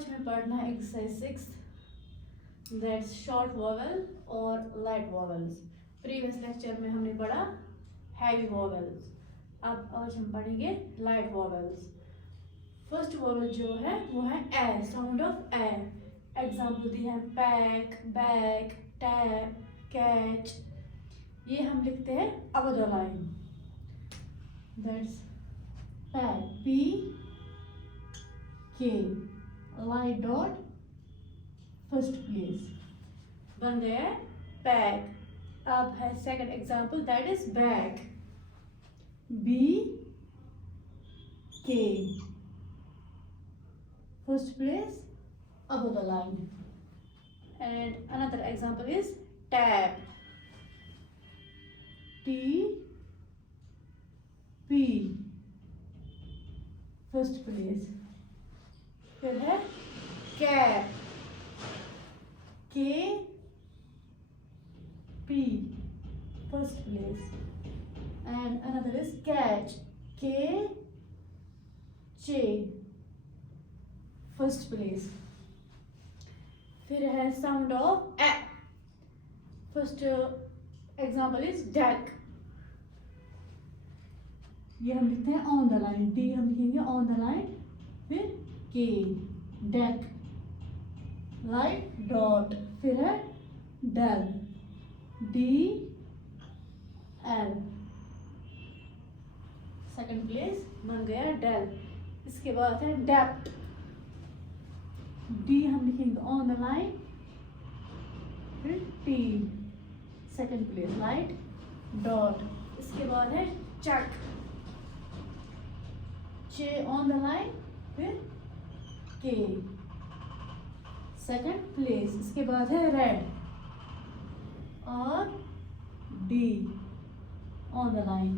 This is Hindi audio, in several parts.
आज हमें पढ़ना है एक्सरसाइज 6 दैट्स शॉर्ट वॉवेल और लाइट वॉवेल्स। प्रीवियस लेक्चर में हमने पढ़ा हैवी वॉवेल्स, अब आज हम पढ़ेंगे लाइट वॉवेल्स। फर्स्ट वॉवेल जो है वो है ए, साउंड ऑफ ए। एग्जाम्पल दी है पैक, बैग, टैप, कैच। ये हम लिखते हैं अब the line, that's pack, P K, light dot first place, बन गया है पैक। अब है second example that is bag, B K, first place above the line. And another example is tap, T P, first place. फिर है cap, K P, first place. And another is catch, K J, first place. फिर है sound of A. First example is deck, ये हम लिखते हैं ऑन द लाइन, डी हम लिखेंगे ऑन द लाइन, फिर के, डेक, लाइट डॉट, फिर है Dell, D L, second place बन गया डेल। इसके बाद है डेप्थ, डी हम लिखेंगे ऑन द लाइन, फिर T, second place, light dot. इसके बाद है चेक, चे ऑन द लाइन, फिर के, सेकंड प्लेस। इसके बाद है रेड, और डी ऑन द लाइन।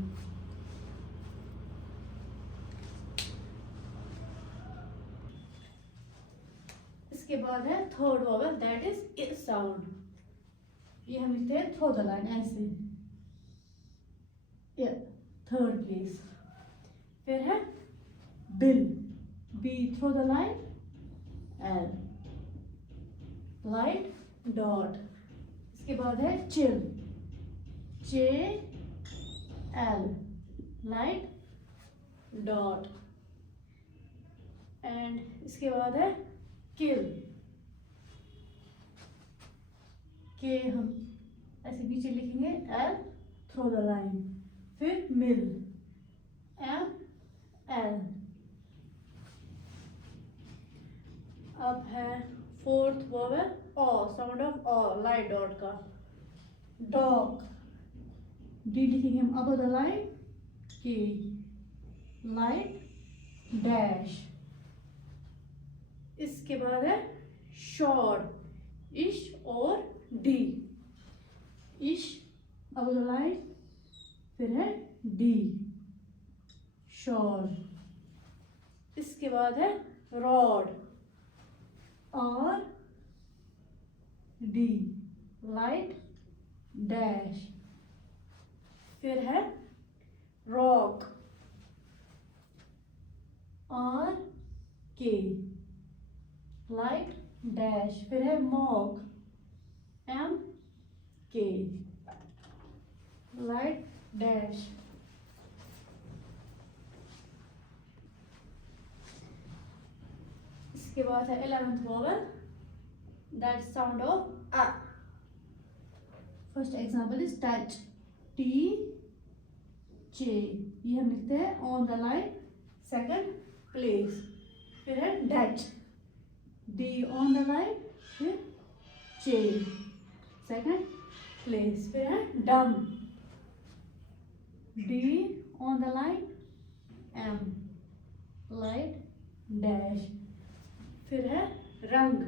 इसके बाद है थर्ड वॉवेल दैट इज इ साउंड, ये हम लिखते हैं थ्रू द लाइन ऐसे, थर्ड प्लेस। फिर है bill, B through the line, L, light dot. इसके बाद है chill, J L, light dot. And इसके बाद है किल, के हम ऐसे पीछे लिखेंगे, एल थ्रू द लाइन, फिर मिल, एम एल। अब है fourth vowel O, sound of O, light dot का। डॉग, डी लिखेंगे हम अब the line, K, light dash. इसके बाद है शॉर्ट, इश और डी, इश अब द लाइन, फिर है डी, शॉर्ट। इसके बाद है रॉड, और डी, लाइट डैश। फिर है रॉक, और के, लाइट डैश। फिर है mock, M K, light dash. इसके बाद है 11th vowel that sound of आ। First example is touch, T J, ये हम लिखते हैं on the line, second place. फिर है Dutch, D on the line, फिर चे, सेकंड प्लेस। फिर है dumb, D on the line, M, light dash. फिर है रंग,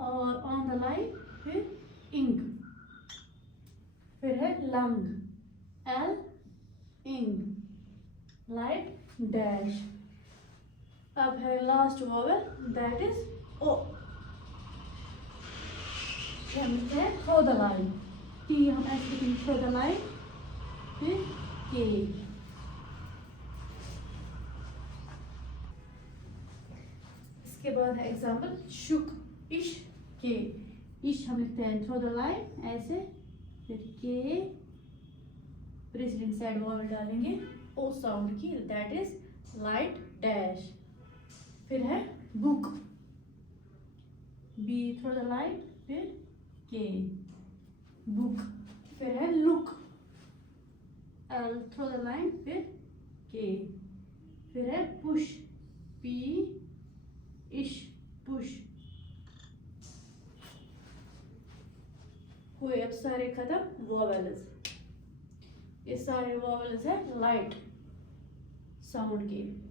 और ऑन द लाइन, फिर इंक। फिर है lung, L, ink, light dash. अब है लास्ट वॉवेल दैट इज ओ, हम लिखते हैं थ्रू द लाइन, टी हम ऐसे लिखेंगे थ्रू द लाइन, फिर के। बाद है एग्जाम्पल शुक, इश, के। इश हम लिखते हैं थ्रू द लाइन ऐसे, फिर के प्रेसिडेंट साइड वॉवल डालेंगे ओ साउंड की, दैट इज लाइट डैश। फिर है book, B through the line, फिर के बुक। फिर है look, L through the line, फिर के। फिर है पुश, पी इश, पुश। हुए अब सारे खत्म वॉवेल्स। ये सारे वॉवेल्स है लाइट साउंड के।